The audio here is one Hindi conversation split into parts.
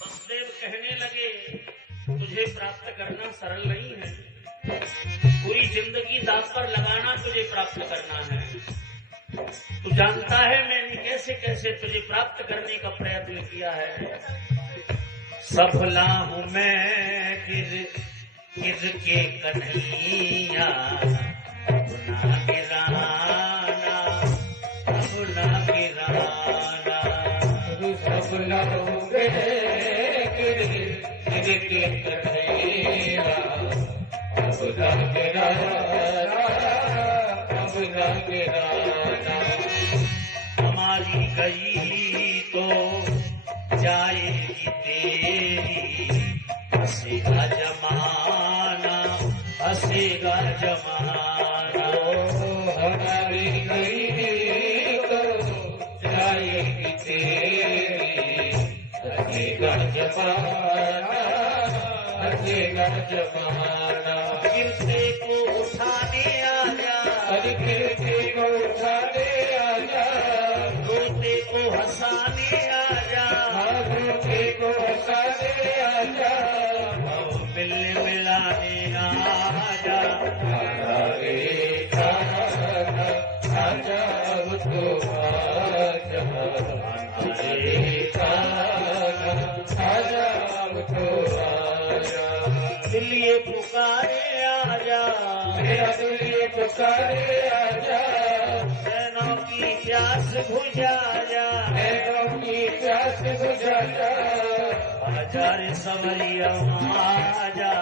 वसुदेव कहने लगे, तुझे प्राप्त करना सरल नहीं है, पूरी जिंदगी दांव पर लगाना तुझे प्राप्त करना है। तू जानता है मैंने कैसे कैसे तुझे प्राप्त करने का प्रयत्न किया है। सफला हूं मैं गिर गिर के कन्हैया, अपना गिराना अपना गिराना। सफला हूं मैं गिर गिर के कन्हैया, अपना गिराना अपना गिराना। हमारी गई तो जाएगी तेरी, हंसेगा जमाना हंसेगा जमाना। हमारी गई तो जाएगी तेरी, हंसेगा जमाना हंसेगा जमाना। गिरते को उठाने आजा, अरे गिरते को उठाने आजा, रोते को हंसाने आजा, रोते को हंसाने आजा। मिल मिलाने आजा, रे आजा अब तो आजा, रे आजा अब तो आजा। दिलिए पुकारे आजा, मेरा दिलिए पुकारे आजा, नैनों की प्यास बुझा जा, नैनों की प्यास बुझा जा। आजा रे सवरिया आजा,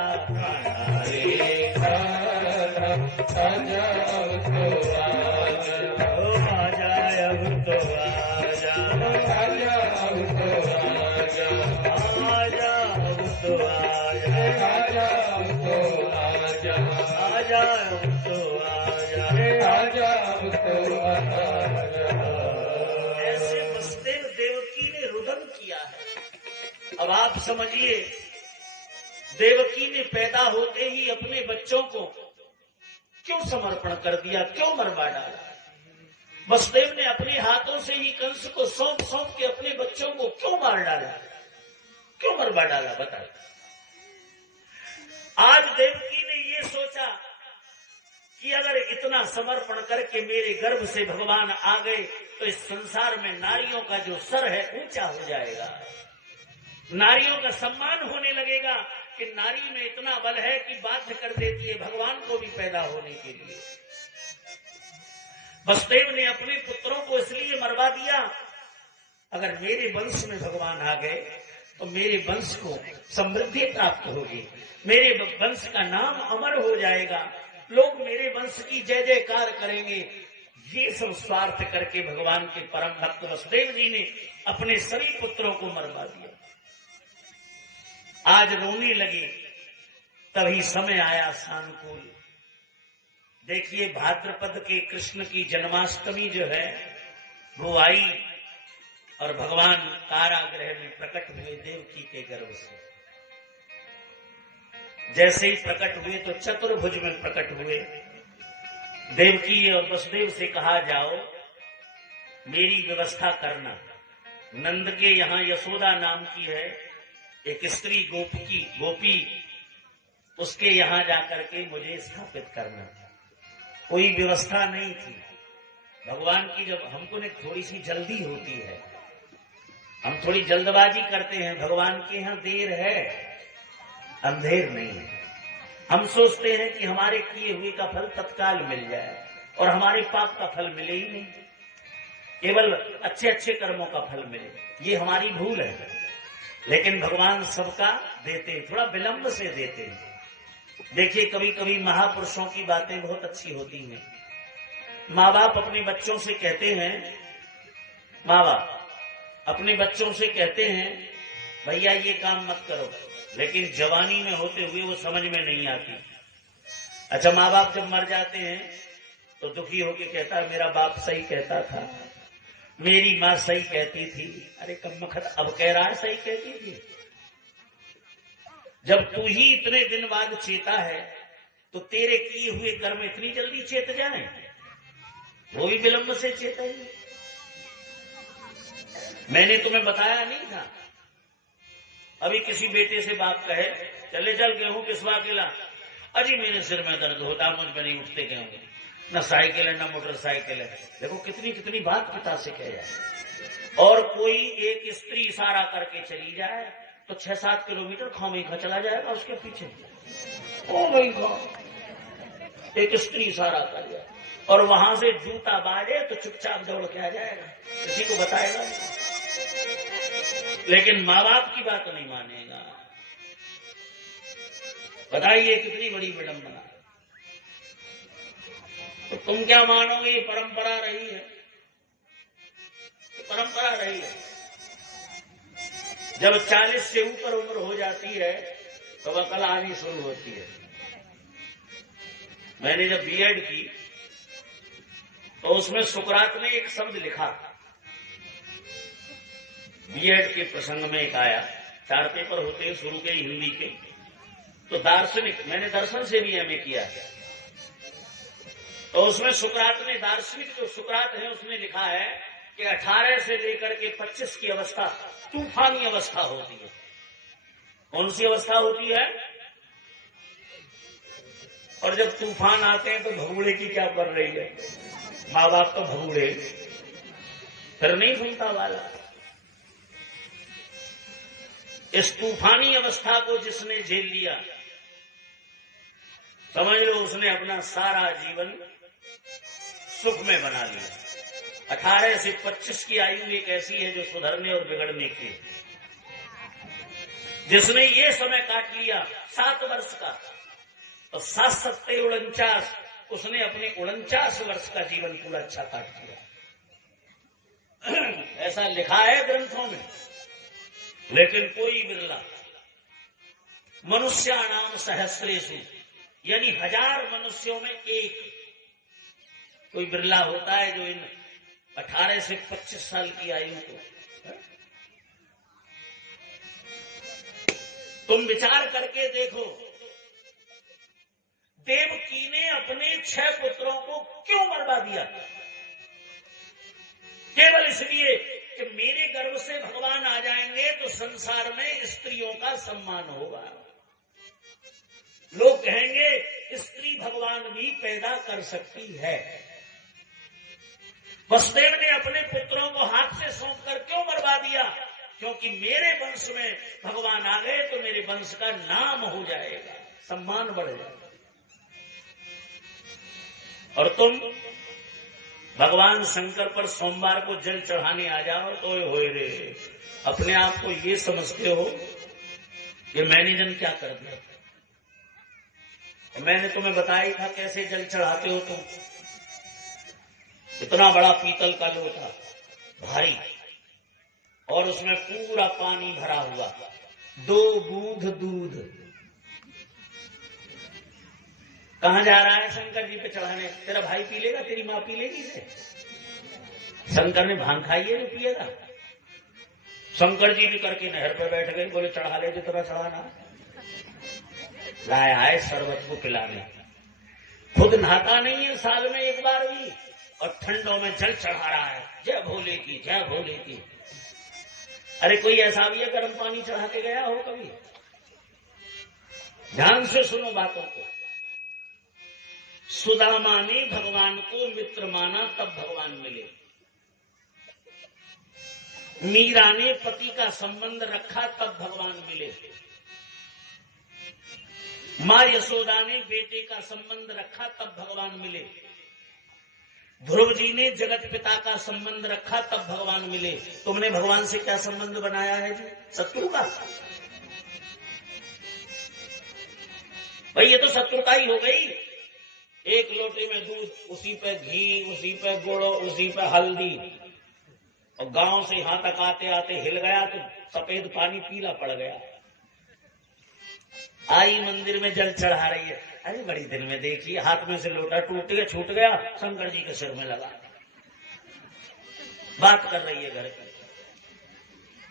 रे आजा अब तो आजा, आजा अब तो आजा, आजा अब तो आजा, आजा अब तो आजा, आजा अब तो आजा, आजा अब तो आजा, आजा अब तो आजा। ऐसे वसुदेव देवकी ने रुदन किया है। अब आप समझिए, देवकी ने पैदा होते ही अपने बच्चों को क्यों समर्पण कर दिया, क्यों मरवा डाला। वसुदेव ने अपने हाथों से ही कंस को सौंप सौंप के अपने बच्चों को क्यों मार डाला, क्यों मरवा डाला, बताइए। आज देवकी ने ये सोचा कि अगर इतना समर्पण करके मेरे गर्भ से भगवान आ गए तो इस संसार में नारियों का जो सर है ऊंचा हो जाएगा, नारियों का सम्मान होने लगेगा कि नारी में इतना बल है कि बाध्य कर देती है भगवान को भी पैदा होने के लिए। वसुदेव ने अपने पुत्रों को इसलिए मरवा दिया, अगर मेरे वंश में भगवान आ गए तो मेरे वंश को समृद्धि प्राप्त होगी, मेरे वंश का नाम अमर हो जाएगा, लोग मेरे वंश की जय जयकार करेंगे। ये सब स्वार्थ करके भगवान के परम भक्त वसुदेव जी ने अपने सभी पुत्रों को मरवा दिया। आज रोने लगे, तभी समय आया सानुकूल। देखिए, भाद्रपद के कृष्ण की जन्माष्टमी जो है वो आई और भगवान कारागृह में प्रकट हुए देवकी के गर्भ से। जैसे ही प्रकट हुए तो चतुर्भुज में प्रकट हुए। देवकी और वसुदेव से कहा, जाओ मेरी व्यवस्था करना। नंद के यहाँ यशोदा नाम की है एक स्त्री गोपी, उसके यहाँ जाकर के मुझे स्थापित करना। कोई व्यवस्था नहीं थी। भगवान की जब हमको ने थोड़ी सी जल्दी होती है, हम थोड़ी जल्दबाजी करते हैं। भगवान के यहाँ देर है, अंधेर नहीं है। हम सोचते हैं कि हमारे किए हुए का फल तत्काल मिल जाए और हमारे पाप का फल मिले ही नहीं, केवल अच्छे अच्छे कर्मों का फल मिले। ये हमारी भूल है। लेकिन भगवान सबका देते हैं, थोड़ा विलंब से देते हैं। देखिए कभी कभी महापुरुषों की बातें बहुत अच्छी होती हैं। माँ बाप अपने बच्चों से कहते हैं, माँ बाप अपने बच्चों से कहते हैं भैया ये काम मत करो, लेकिन जवानी में होते हुए वो समझ में नहीं आती। अच्छा, माँ बाप जब मर जाते हैं तो दुखी होके कहता है मेरा बाप सही कहता था, मेरी माँ सही कहती थी। अरे कम्मखत, अब कह रहा है सही कहती थी। जब तू ही इतने दिन बाद चेता है तो तेरे किए हुए कर्म इतनी जल्दी चेत जाए? वो भी विलंब से चेता ही। मैंने तुम्हें बताया नहीं था? अभी किसी बेटे से बाप कहे चले चल गेहूं पिसवा के ला, अजी मेरे सिर में दर्द होता, मुझ पर नहीं उठते गेहूं, न साइकिल है न मोटरसाइकिल है। देखो कितनी कितनी बात पिता से कह जाए। और कोई एक स्त्री इशारा करके चली जाए तो 6-7 किलोमीटर खामी खा चला जाएगा उसके पीछे। ओ भाई एक स्त्री इशारा कर जाए और वहां से जूता बाजे तो चुपचाप दौड़ के आ जाएगा, किसी को बताएगा नहीं। लेकिन माँ बाप की बात नहीं मानेगा। बताइए कितनी बड़ी विडंबना। तो तुम क्या मानोगे? ये परंपरा रही है, परंपरा रही है। जब 40 से ऊपर उम्र हो जाती है तो अकल आनी शुरू होती है। मैंने जब बीएड की तो उसमें सुकरात ने एक शब्द लिखा। बीएड के प्रसंग में एक आया, 4 पेपर होते हैं शुरू के हिंदी के, तो दार्शनिक, मैंने दर्शन से भी एमए किया है, तो उसमें सुकरात ने, दार्शनिक जो सुकरात है उसने लिखा है कि 18 से लेकर के 25 की अवस्था तूफानी अवस्था होती है। कौन सी अवस्था होती है? और जब तूफान आते हैं तो भगोड़े की क्या कर रही है? माँ बाप तो भगोड़े, फिर नहीं सुनता वाला। इस तूफानी अवस्था को जिसने झेल लिया, समझ लो उसने अपना सारा जीवन सुख में बना लिया। 18 से 25 की आयु एक ऐसी है जो सुधरने और बिगड़ने की। जिसने ये समय काट लिया 7 वर्ष का, तो 7-7-49, उसने अपने 49 वर्ष का जीवन पूरा अच्छा काट दिया। ऐसा लिखा है ग्रंथों में। लेकिन कोई बिरला, मनुष्याणाम सहस्रेषु, यानी 1000 मनुष्यों में एक कोई बिरला होता है जो इन 18 से 25 साल की आयु को। तुम विचार करके देखो, देवकी ने अपने 6 पुत्रों को क्यों मरवा दिया? केवल इसलिए कि मेरे गर्भ से भगवान आ जाएंगे तो संसार में स्त्रियों का सम्मान होगा। लोग कहेंगे स्त्री भगवान भी पैदा कर सकती है। वसुदेव ने अपने पुत्रों को हाथ से सौंप कर क्यों मरवा दिया? क्योंकि मेरे वंश में भगवान आ गए तो मेरे वंश का नाम हो जाएगा, सम्मान बढ़ जाएगा। और तुम भगवान शंकर पर सोमवार को जल चढ़ाने आ जाओ तो होए रे, अपने आप को ये समझते हो कि मैंने जन क्या कर दिया। मैंने तुम्हें बताया था कैसे जल चढ़ाते हो तुम। इतना बड़ा पीतल का लोटा भारी, और उसमें पूरा पानी भरा हुआ, 2 बूंद दूध। कहां जा रहा है शंकर जी पे चढ़ाने? तेरा भाई पी लेगा, तेरी मां पी लेगी इसे? शंकर ने भांग खाई है जो पिएगा? शंकर जी भी करके नहर पे बैठ गए, बोले चढ़ा ले जितना चढ़ाना। लाया है शरबत को पिलाने, खुद नहाता नहीं है साल में एक बार भी, और ठंडों में जल चढ़ा रहा है। जय भोले की, जय भोले की। अरे कोई ऐसा भी है गर्म पानी चढ़ा के गया हो कभी? ध्यान से सुनो बातों को। सुदामा ने भगवान को मित्र माना तब भगवान मिले। मीरा ने पति का संबंध रखा तब भगवान मिले। मां यशोदा ने बेटे का संबंध रखा तब भगवान मिले। ध्रुव जी ने जगत पिता का संबंध रखा, तब भगवान मिले। तुमने भगवान से क्या संबंध बनाया है जी? शत्रु का। भाई ये तो शत्रुता ही हो गई। एक लोटे में दूध, उसी पे घी, उसी पे गुड़, उसी पे हल्दी, और गांव से यहां तक आते आते हिल गया तो सफेद पानी पीला पड़ गया। आई मंदिर में जल चढ़ा रही है, अरे बड़ी दिन में देखी, हाथ में से लोटा टूट गया, छूट गया, शंकर जी के सिर में लगा। बात कर रही है घर की,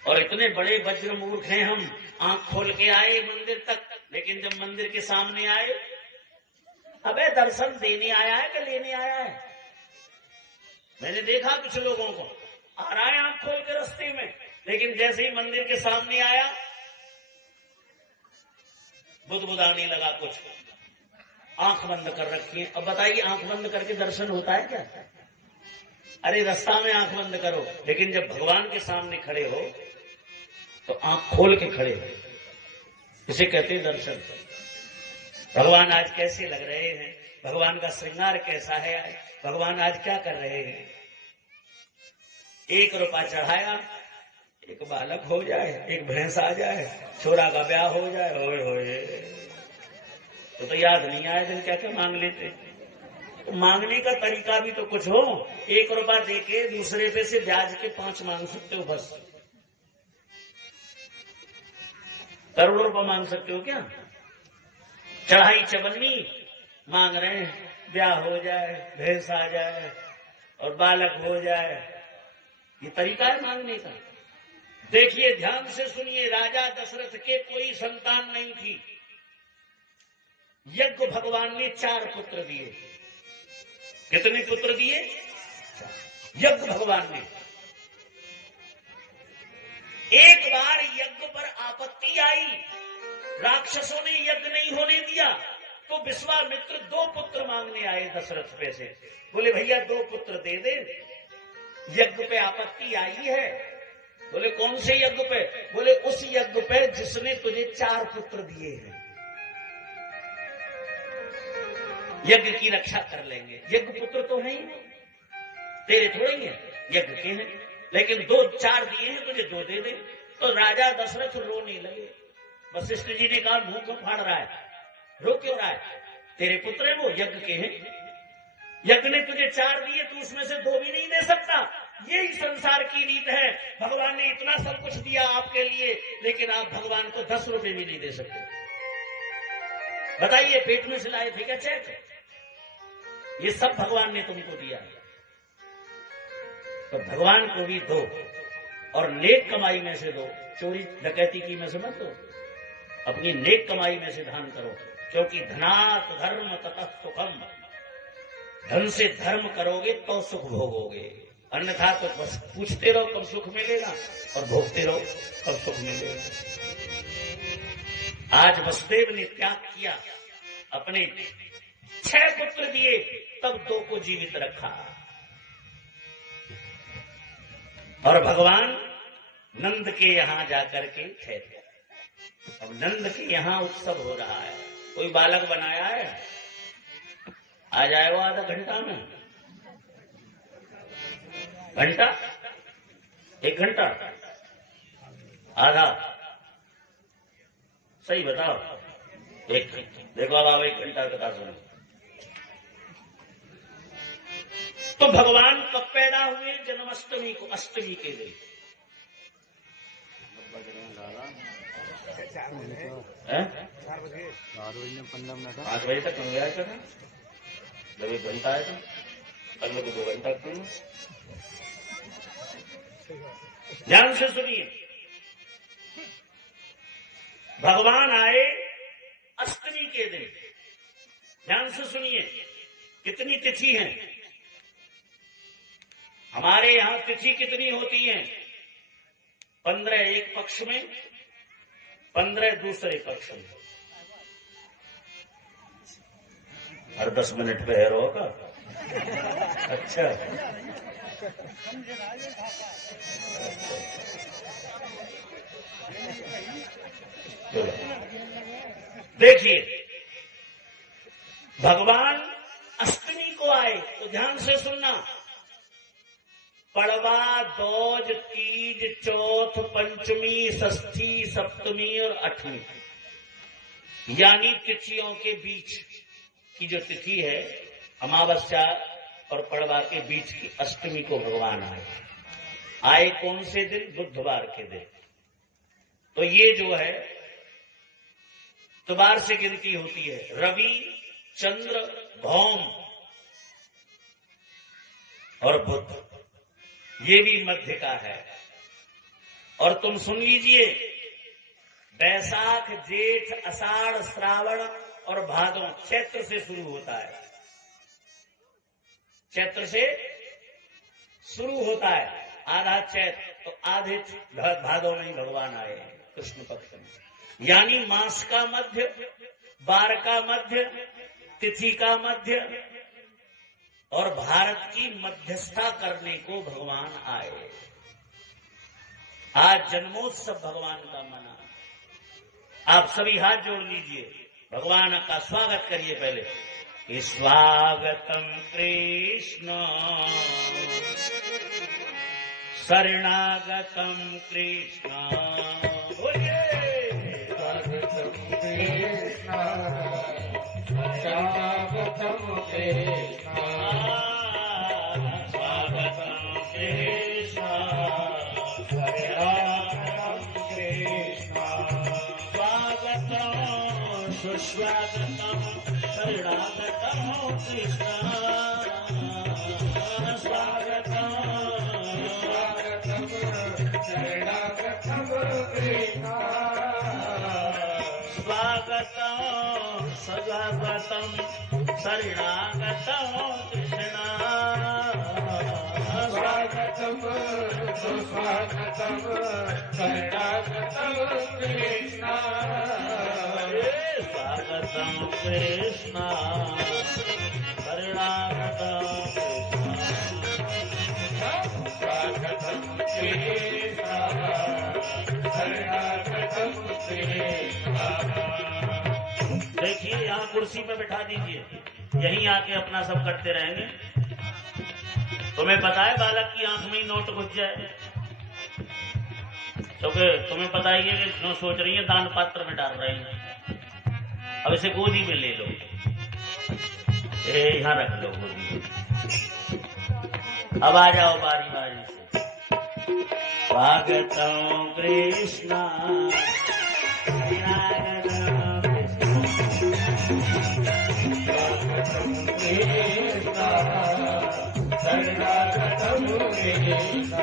और इतने बड़े वज्र मूर्ख हैं हम, आंख खोल के आए मंदिर तक, लेकिन जब मंदिर के सामने आए, अबे दर्शन देने आया है कि लेने आया है? मैंने देखा कुछ लोगों को आ रहा है आंख खोल के रास्ते में, लेकिन जैसे ही मंदिर के सामने आया बुदबुदाने लगा कुछ, आंख बंद कर रखी है। अब बताइए आंख बंद करके दर्शन होता है क्या? अरे रास्ता में आंख बंद करो, लेकिन जब भगवान के सामने खड़े हो तो आंख खोल के खड़े हो, इसे कहते हैं दर्शन। भगवान आज कैसे लग रहे हैं, भगवान का श्रृंगार कैसा है, भगवान आज क्या कर रहे हैं। 1 रुपया चढ़ाया, एक बालक हो जाए, एक भैंस आ जाए, छोरा का ब्याह हो जाए, होए होए, तो याद नहीं आया दिन क्या क्या मांग लेते। तो मांगने का तरीका भी तो कुछ हो। 1 रुपया देके दूसरे पे से ब्याज के 5 मांग सकते हो, बस। करोड़ों रुपया मांग सकते हो क्या? चढ़ाई चवन्नी मांग रहे हैं, ब्याह हो जाए, भैंस आ जाए और बालक हो जाए, ये तरीका है मांगने का। देखिए ध्यान से सुनिए, राजा दशरथ के कोई संतान नहीं थी। यज्ञ भगवान ने 4 पुत्र दिए। कितने पुत्र दिए? यज्ञ भगवान ने। एक बार यज्ञ पर आपत्ति आई, राक्षसों ने यज्ञ नहीं होने दिया, तो विश्वामित्र 2 पुत्र मांगने आए दशरथ पे से। बोले भैया 2 पुत्र दे दे, यज्ञ पे आपत्ति आई है। बोले कौन से यज्ञ पे? बोले उस यज्ञ पे जिसने तुझे 4 पुत्र दिए हैं, यज्ञ की रक्षा कर लेंगे। यज्ञ पुत्र तो है ही नहीं, तेरे थोड़े ही हैं, यज्ञ के हैं, लेकिन 4 दिए हैं, तुझे 2 दे दे। तो राजा दशरथ रोने लगे। वशिष्ठ जी ने कहा मुंह क्यों फाड़ रहा है, रो क्यों रहा है? तेरे पुत्र है वो, यज्ञ के हैं, यज्ञ ने तुझे 4 दिए, तू उसमें से 2 भी नहीं दे सकता। यही संसार की रीत है। भगवान ने इतना सब कुछ दिया आपके लिए, लेकिन आप भगवान को 10 रुपए भी नहीं दे सकते। बताइए पेट में से लाए थे क्या चेक? ये सब भगवान ने तुमको दिया है, तो भगवान को भी दो, और नेक कमाई में से दो, चोरी डकैती की में से मत दो। अपनी नेक कमाई में से दान करो, क्योंकि धनात् धर्म ततः सुखम। धन से धर्म करोगे तो सुख भोगोगे, अन्यथा तो बस पूछते रहो कब सुख मिलेगा, और भोगते रहो कब सुख मिलेगा। आज वसुदेव ने त्याग किया, अपने 6 पुत्र दिए, तब 2 को जीवित रखा। और भगवान नंद के यहां जाकर के ठहरे। अब नंद के यहां उत्सव हो रहा है, कोई बालक बनाया है, आ जाएगा आधा घंटा में, घंटा, 1 घंटा, आधा, सही बताओ, 1 देखो अब आप 1 घंटा कथा सुनो। तो भगवान कब पैदा हुए? जन्माष्टमी को, अष्टमी के दिन। 4 बजे 5 बजे तक हो गया था, जब 1 घंटा आया था, अगले को 2 घंटा क्यों? ध्यान से सुनिए, भगवान आए अष्टमी के दिन। ध्यान से सुनिए, कितनी तिथि है हमारे यहां? तिथि कितनी होती है? 15 एक पक्ष में, 15 दूसरे पक्ष में। हर 10 मिनट पे है रोका। अच्छा, देखिए भगवान अष्टमी को आए, तो तो ध्यान से सुनना। पड़वा, दौज, तीज, चौथ, पंचमी, षष्ठी, सप्तमी और अठवीं, यानी तिथियों के बीच की जो तिथि है, अमावस्या और पड़वा के बीच की अष्टमी को भगवान आए कौन से दिन? बुधवार के दिन। तो ये जो है इतवार से गिनती होती है। रवि, चंद्र, भौम और बुध, ये भी मध्य का है। और तुम सुन लीजिए, बैसाख, जेठ, आषाढ़, श्रावण और भादों चैत्र से शुरू होता है। चैत्र से शुरू होता है, आधा चैत्र तो आधे भादों में ही भगवान आए कृष्ण पक्ष में। यानी मास का मध्य, बार का मध्य, तिथि का मध्य और भारत की मध्यस्थता करने को भगवान आए। आज जन्मोत्सव भगवान का मना। आप सभी हाथ जोड़ लीजिए, भगवान का स्वागत करिए। पहले कि स्वागतम कृष्ण शरणागतम कृष्ण, बोलिए स्वागतम कृष्ण शरणागतम कृष्ण, स्वागतम कृष्ण शरणागतम कृष्ण, स्वागतम सुस्वागतम शरणागतम कृष्ण, स्वागतम शरणागतम कृष्ण, स्वागतम सजागतम शरणागतम कृष्ण, स्वागतम सुस्वागतम शरणागतम कृष्ण, स्वागतम कृष्ण शरणागतम स्वागतम कृष्ण शरणागतम कृष्ण। देखिए, यहाँ कुर्सी पे बैठा दीजिए, यहीं आके अपना सब करते रहेंगे। तुम्हें पता है बालक की आंख में ही नोट घुस जाए, क्योंकि तुम्हें पता ही है कि क्यों सोच रही है दान पात्र में डाल रही है। अब इसे गोदी में ले लो, यहाँ रख लो गोदी में। अब आ जाओ बारी बारी से। स्वागतम कृष्ण शरणागतम कृष्ण, स्वागतम कृष्ण शरणागतम कृष्ण,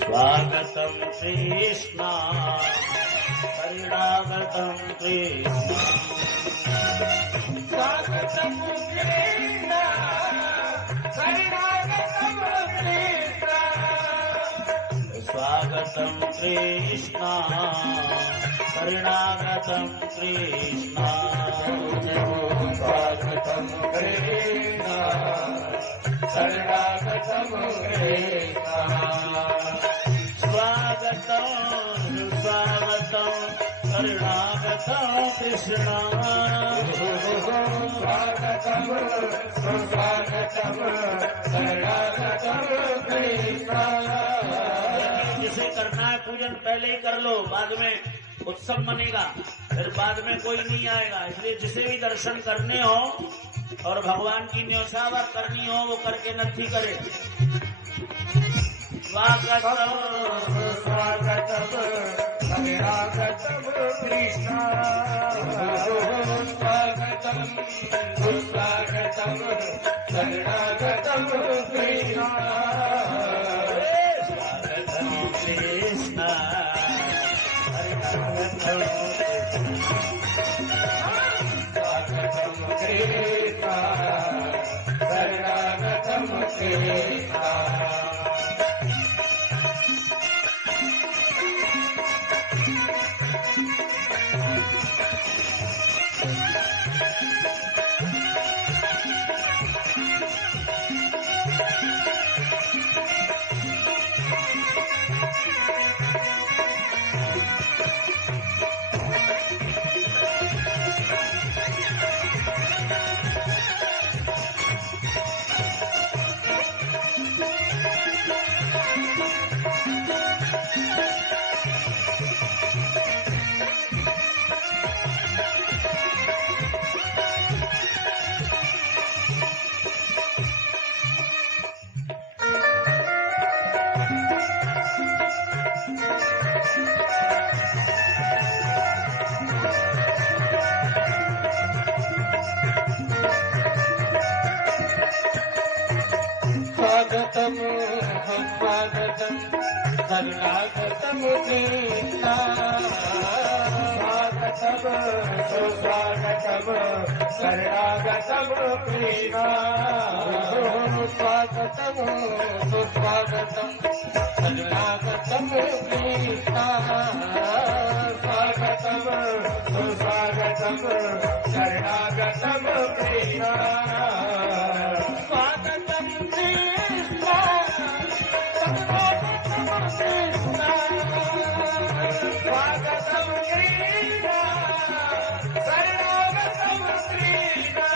स्वागतम कृष्ण शरणागतम कृष्ण, स्वागतम कृष्ण शरणागतम कृष्ण, स्वागतम कृष्ण शरणागतम कृष्ण, स्वागतम सुस्वागतम शरणागतम कृष्ण, स्वागतम सुस्वागतम शरणागतम कृष्ण। जिसे करना है पूजन पहले ही कर लो, बाद में उत्सव मनेगा, फिर बाद में कोई नहीं आएगा। इसलिए जिसे भी दर्शन करने हो और भगवान की न्योछावर करनी हो वो करके नथी करे। स्वागतम स्वागतम शरणागतम कृष्ण, स्वागतम सुस्वागतम शरणागतम कृष्ण, स्वागतम कृष्ण शरणागतम स्वागतम कृष्ण शरणागतम कृष्ण। स्वागतम सुस्वागतम शरणागतम कृष्णा स्वागतम सुस्वागतम शरणागतम कृष्णा स्वागतम सुस्वागतम शरणागतम कृष्णा स्वागतम सुस्वागतम शरणागतम कृष्णा स्वागतम कृष्णा स्वागतम कृष्णा शरणागतम कृष्णा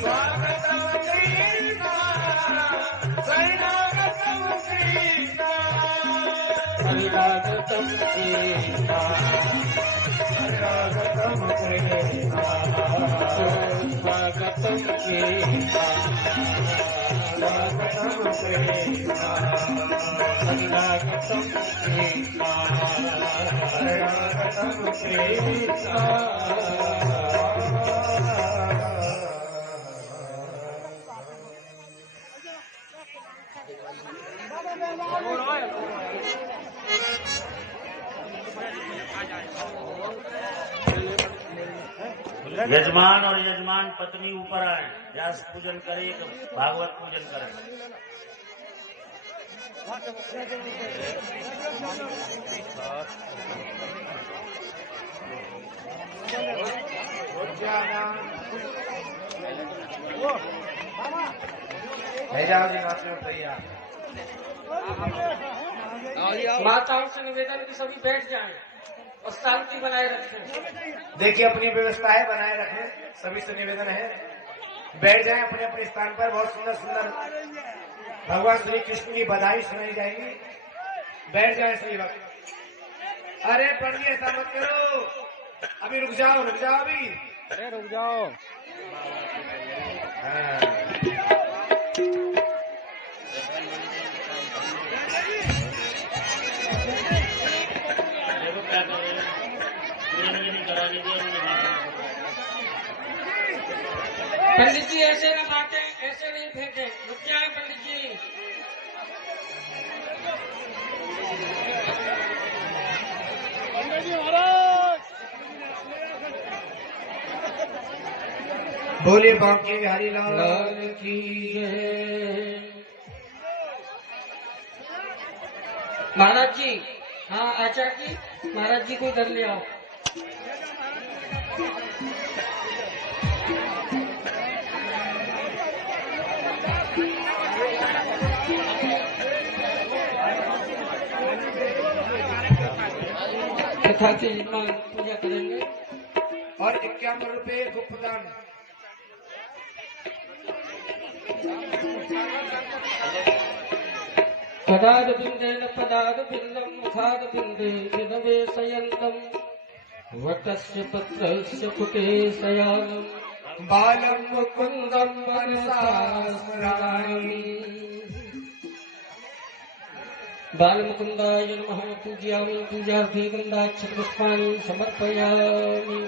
स्वागतम कृष्णा शरणागतम कृष्णा शरणागतम कृष्णा शरणागतम कृष्णा स्वागतम कृष्णा स्वागतम कृष्णा शरणागतम कृष्णा शरणागतम कृष्णा यजमान और यजमान पत्नी ऊपर आए, व्यास पूजन करे, भागवत पूजन करे। माताओं से निवेदन की सभी बैठ जाएं और शांति बनाए रखें। देखिए अपनी व्यवस्थाएं बनाए रखें, सभी से निवेदन है बैठ जाएं अपने अपने स्थान पर। बहुत सुंदर सुंदर भगवान श्री कृष्ण की बधाई सुनाई जाएगी, बैठ जाएं सभी वक्त। अरे पंडित ऐसा मत करो, अभी रुक जाओ अभी। अरे रुक जाओ। देखो क्या कर रहे हैं, पूजन भी नहीं करा दी। पंडित जी ऐसे न बांटे, ऐसे नहीं फेंके, रुक जाए पंडित जी। बोलिए बांके बिहारी लाल की जय। महाराज जी, हाँ आचार्य जी, महाराज जी को इधर ले आओ। कथा के यजमान पूजा करेंगे और 51 रुपये गुप्तदान। पदाद बिंदेन पदाद बिंदम मुखाद बिंदे विनवेशयन्तम वटस्य पत्रस्य पुटे शयानम बालम मुकुंदम मनसा स्मरामि। बालमुकुंदाय नमः पूजयामि, पूजार्थे गन्धाक्षतपुष्पाणि समर्पयामि।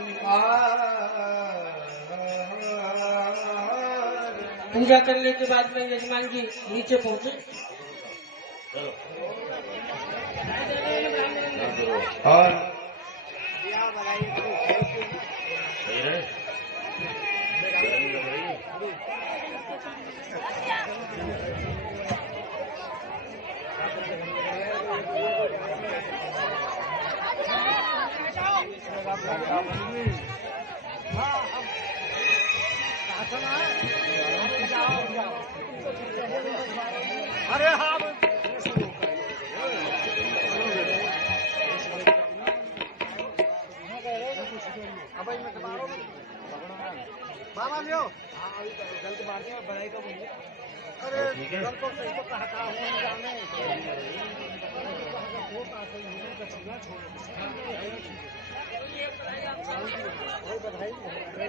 पूजा करने के बाद में यजमान जी नीचे पहुंचे और सही रहे। अरे हाँ मामा लियो गलत मार दिया बड़ाई का बोलिए। अरे ठीक है। गलत तो सही तो कहता हूँ जाने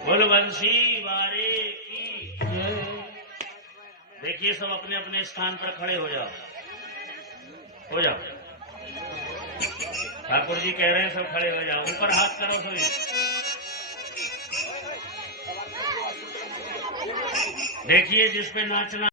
बोल बंशी वारे की जय। देखिए सब अपने अपने स्थान पर खड़े हो जाओ, हो जाओ। ठाकुर जी कह रहे हैं सब खड़े हो जाओ, ऊपर हाथ करो सभी। देखिए जिस पे नाचना